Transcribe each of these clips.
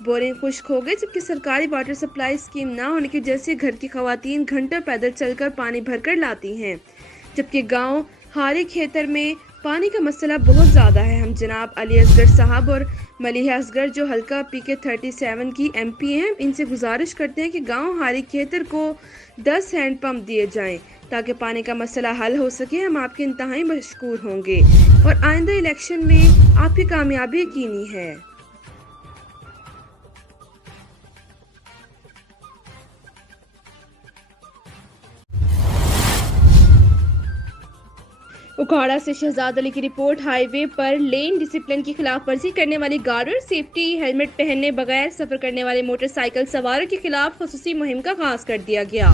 Boring خشک ہو گئے جبکہ سرکاری واٹر سپلائی اسکیم نہ ہونے کی وجہ سے گھر کی خواتین گھنٹہ پیدل چل کر پانی بھر کر لاتی ہیں، جبکہ گاؤں ہاری کھیتر میں پانی کا مسئلہ بہت زیادہ ہے۔ ہم جناب علی اصغر صاحب اور ملیحہ اصغر جو حلقہ PK 37 کی MP ہیں، ان سے گزارش کرتے ہیں کہ گاؤں ہاری کھیتر کو 10 ہینڈ پمپ دیے جائیں تاکہ پانی کا مسئلہ حل ہو سکے۔ ہم آپ کے انتہائی مشکور ہوں گے اور آئندہ الیکشن میں آپ کی کامیابی یقینی ہے۔ اکھاڑا سے شہزاد علی کی رپورٹ۔ ہائی وے پر لین ڈسپلن کی خلاف ورزی کرنے والی گاڑیوں اور سیفٹی ہیلمٹ پہنے بغیر سفر کرنے والے موٹر سائیکل سواروں کے خلاف خصوصی مہم کا آغاز کر دیا گیا۔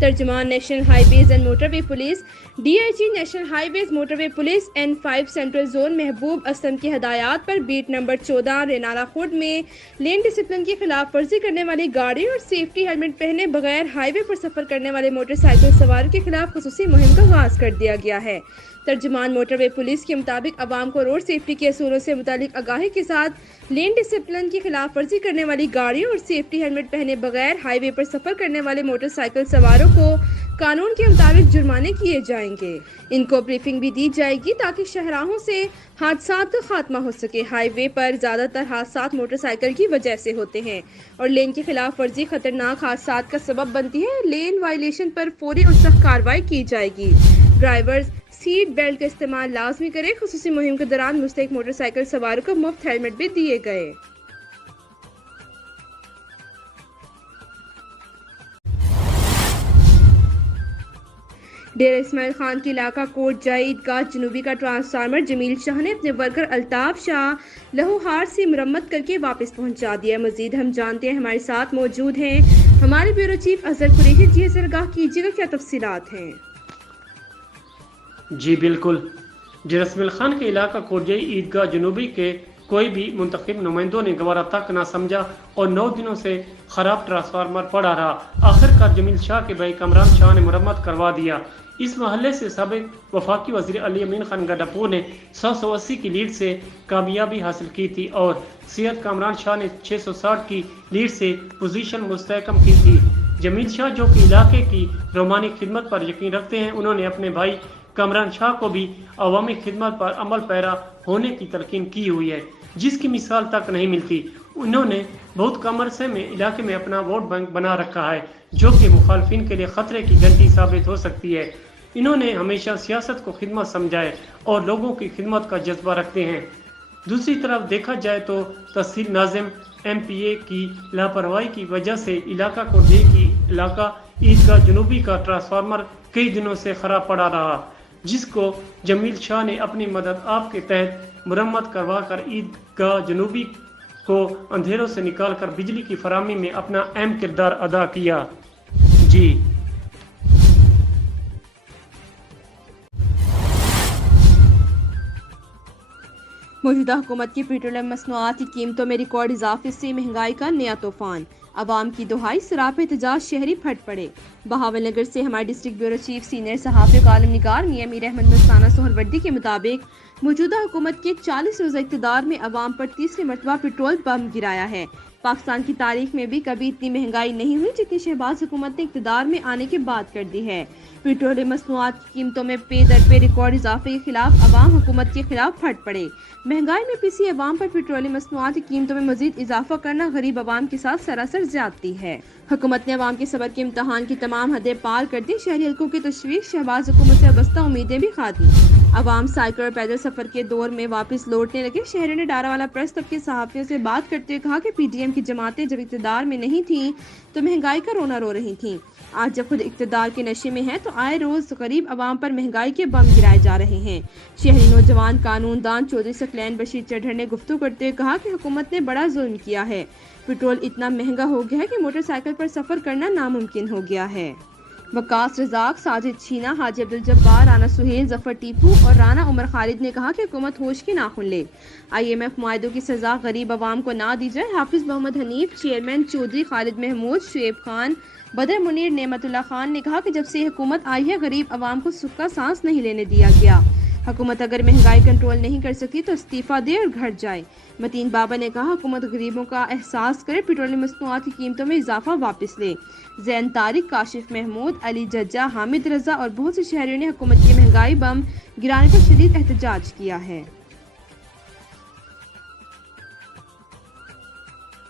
ترجمان national highways and motorway police DIG national highways motorway police N5 central zone Mahboob Aslam کی ہدایات پر بیٹ نمبر 14 رینارا خورد میں لین ڈسپلن کی خلاف ورزی کرنے والی گاڑیوں اور سیفٹی ہیلمٹ پہنے بغیر ہائی وے پر سفر کرنے والے موٹر سائیکل سواروں کے خلاف خصوصی مہم کا آغاز کر دیا گیا ہے۔ ترجمان موٹر وے پولیس کے مطابق عوام کو روڈ سیفٹی کے اصولوں سے متعلق آگاہی کے ساتھ لین ڈسپلن کی خلاف ورزی کرنے والی گاڑیوں اور سیفٹی ہیلمٹ پہنے بغیر ہائی وے پر سفر کرنے والے موٹر سائیکل سواروں کو قانون کے مطابق جرمانے کیے جائیں گے۔ ان کو بریفنگ بھی دی جائے گی تاکہ شاہراہوں سے حادثات کا خاتمہ ہو سکے۔ ہائی وے پر زیادہ تر حادثات موٹر سائیکل کی وجہ سے ہوتے ہیں اور لین کی خلاف ورزی خطرناک حادثات کا سبب بنتی ہے۔ لین وائلیشن پر فوری اور سخت کارروائی کی جائے گی۔ ڈرائیورز سیٹ بیلٹ کا استعمال لازمی کریں۔ خصوصی مہم کے دوران مستحق موٹر سائیکل سواروں کو مفت ہیلمٹ بھی دیے گئے۔ ڈیرہ اسماعیل خان کے علاقہ کوٹ جائی عیدگاہ جنوبی کا ٹرانسفارمر جمیل شاہ نے اپنے ورکر الطاف شاہ لہوہار سے مرمت کر کے واپس پہنچا دیا۔ مزید ہم جانتے ہیں، ہمارے ساتھ موجود ہیں ہمارے بیورو چیف اظہر قریشی۔ جی اظہر، آگاہ کیجیے گا، کیا تفصیلات ہیں؟ جی بالکل، ڈیرہ اسماعیل خان کے علاقہ کوٹ جائی عیدگاہ جنوبی کے کوئی بھی منتخب نمائندوں نے گوارا تک نہ سمجھا اور 9 دنوں سے خراب ٹرانسفارمر پڑا رہا۔ آخرکار جمیل شاہ کے بھائی کامران شاہ نے مرمت کروا دیا۔ اس محلے سے سابق وفاقی وزیر علی امین خان گڈاپور نے 180 کی لیڈ سے کامیابی حاصل کی تھی اور سید کامران شاہ نے 660 کی لیڈ سے پوزیشن مستحکم کی تھی۔ جمیل شاہ جو کہ علاقے کی رومانی خدمت پر یقین رکھتے ہیں، انہوں نے اپنے بھائی کامران شاہ کو بھی عوامی خدمت پر عمل پیرا ہونے کی تلقین کی ہوئی ہے، جس کی مثال تک نہیں ملتی۔ انہوں نے بہت کم عرصے میں علاقے میں اپنا ووٹ بینک بنا رکھا ہے، جو کہ مخالفین کے لیے خطرے کی گھنٹی ثابت ہو سکتی ہے۔ انہوں نے ہمیشہ سیاست کو خدمت سمجھا ہے اور لوگوں کی خدمت کا جذبہ رکھتے ہیں۔ دوسری طرف دیکھا جائے تو تحصیل ناظم MPA کی لاپرواہی کی وجہ سے علاقہ کوٹ کی علاقہ عیدگاہ جنوبی کا ٹرانسفارمر کئی دنوں سے خراب پڑا رہا، جس کو جمیل شاہ نے اپنی مدد آپ کے تحت مرمت کروا کر عیدگاہ جنوبی کو اندھیروں سے نکال کر بجلی کی فراہمی میں اپنا اہم کردار ادا کیا۔ جی موجودہ حکومت کی پیٹرولیم مصنوعات کی قیمتوں میں ریکارڈ اضافے سے مہنگائی کا نیا طوفان۔ عوام کی دہائی، سراپے احتجاج، شہری پھٹ پڑے۔ بہاول نگر سے ہمارے ڈسٹرکٹ بیورو چیف سینئر صحافی کالم نگار میاں میر احمد مستانہ سہروردی کے مطابق موجودہ حکومت کے 40 روزہ اقتدار میں عوام پر تیسری مرتبہ پیٹرول بم گرایا ہے۔ پاکستان کی تاریخ میں بھی کبھی اتنی مہنگائی نہیں ہوئی جتنی شہباز حکومت نے اقتدار میں آنے کے بعد کر دی ہے۔ پیٹرولیم مصنوعات کی قیمتوں میں پے در پے ریکارڈ اضافے کے خلاف عوام حکومت کے خلاف پھٹ پڑے۔ مہنگائی میں پسی عوام پر پیٹرولیم مصنوعات کی قیمتوں میں مزید اضافہ کرنا غریب عوام کے ساتھ سراسر زیادتی ہے۔ حکومت نے عوام کے صبر کے امتحان کی تمام حدیں پار کر دی۔ شہری حلقوں کی تشویش شہباز حکومت سے وابستہ امیدیں بھی کھا دیں۔ عوام سائیکل اور پیدل سفر کے دور میں واپس لوٹنے لگے۔ شہریوں نے ڈاراوالا پریس کلب کے صحافیوں سے بات کرتے ہوئے کہا کہ PDM کی جماعتیں جب اقتدار میں نہیں تھیں تو مہنگائی کا رونا رو رہی تھیں۔ آج جب خود اقتدار کے نشے میں ہیں تو آئے روز غریب عوام پر مہنگائی کے بم گرائے جا رہے ہیں۔ شہری نوجوان قانون دان چودھری ثقلین بشیر چڈھر نے گفتگو کرتے ہوئے کہا کہ حکومت نے بڑا ظلم کیا ہے۔ پیٹرول اتنا مہنگا ہو گیا ہے کہ موٹر سائیکل پر سفر کرنا ناممکن ہو گیا ہے۔ وقاص رزاق، ساجد چھینا، حاجی عبدالجبار، رانا سہیل، ظفر ٹیپو اور رانا عمر خالد نے کہا کہ حکومت ہوش کے ناخن لے۔ IMF معاہدوں کی سزا غریب عوام کو نہ دی جائے۔ حافظ محمد حنیف، چیئرمین چودھری خالد محمود، شعیب خان، بدر منیر، نعمت اللہ خان نے کہا کہ جب سے یہ حکومت آئی ہے غریب عوام کو سکھ کا سانس نہیں لینے دیا گیا۔ حکومت اگر مہنگائی کنٹرول نہیں کر سکتی تو استعفیٰ دے اور گھر جائے۔ متین بابا نے کہا حکومت غریبوں کا احساس کرے، پیٹرولیم مصنوعات کی قیمتوں میں اضافہ واپس لے۔ زین طارق، کاشف محمود، علی ججا، حامد رضا اور بہت سے شہریوں نے حکومت کی مہنگائی بم گرانے پر شدید احتجاج کیا ہے۔